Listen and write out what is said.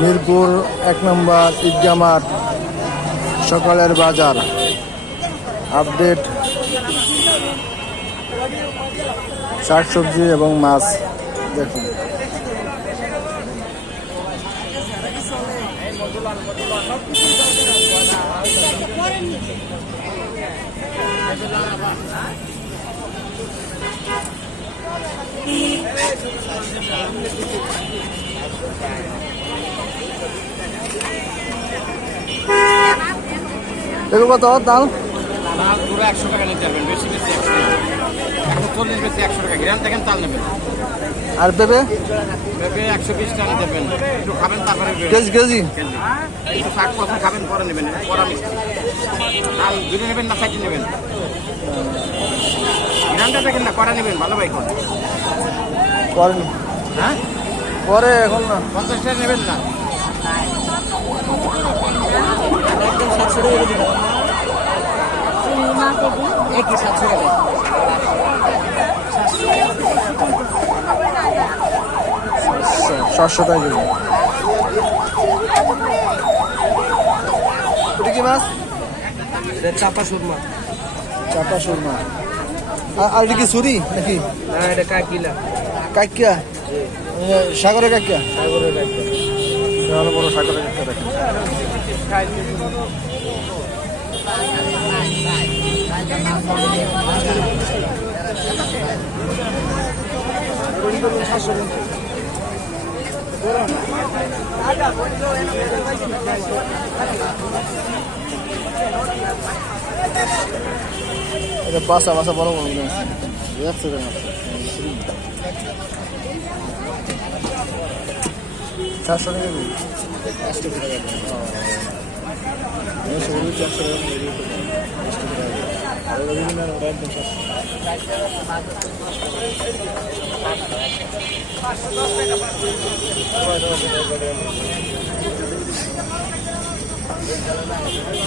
মিরপুর এক নম্বর ঈদগা মাঠ সকালের বাজার। আপডেট। শাক সবজি এবং মাছ দেখুন। দেখো কত দাম? পুরো একশো টাকা নিতে পারবেন বেশি বেশি একশো চল্লিশ বেশি একশো টাকা। গ্রাম দেখেন তাল নেবেন। আর পেঁপে? ভেবে একশো বিশ টাকা পারবেন। একটু খাবেন তারপরে কেজি কেজি? কেজি। একটু শাক খাবেন পরে নেবেন পরা মিষ্টি। তাল দুটো নেবেন না সাইডে নেবেন? গ্রামটা দেখেন না করা নেবেন ভালো ভাই পরে হ্যাঁ? পরে এখন না। পঞ্চাশ টাকা নেবেন না? সাতশো টাকা। কেজি। এটা কি মাছ? চাপা সুরমা। চাপা সুরমা। আর এটা কি ছুরি নাকি? না এটা কাকিলা। কাকিয়া সাগরের কাকিয়া সাগরের কাকিলা ভালো বড় সাগরের কাকিয়া দেখেন এটা বাসা বাসা বড় বড় টাকা চারশো টাকা দিবি চারশো টাকা দিবি চারশো টাকা চারশো টাকা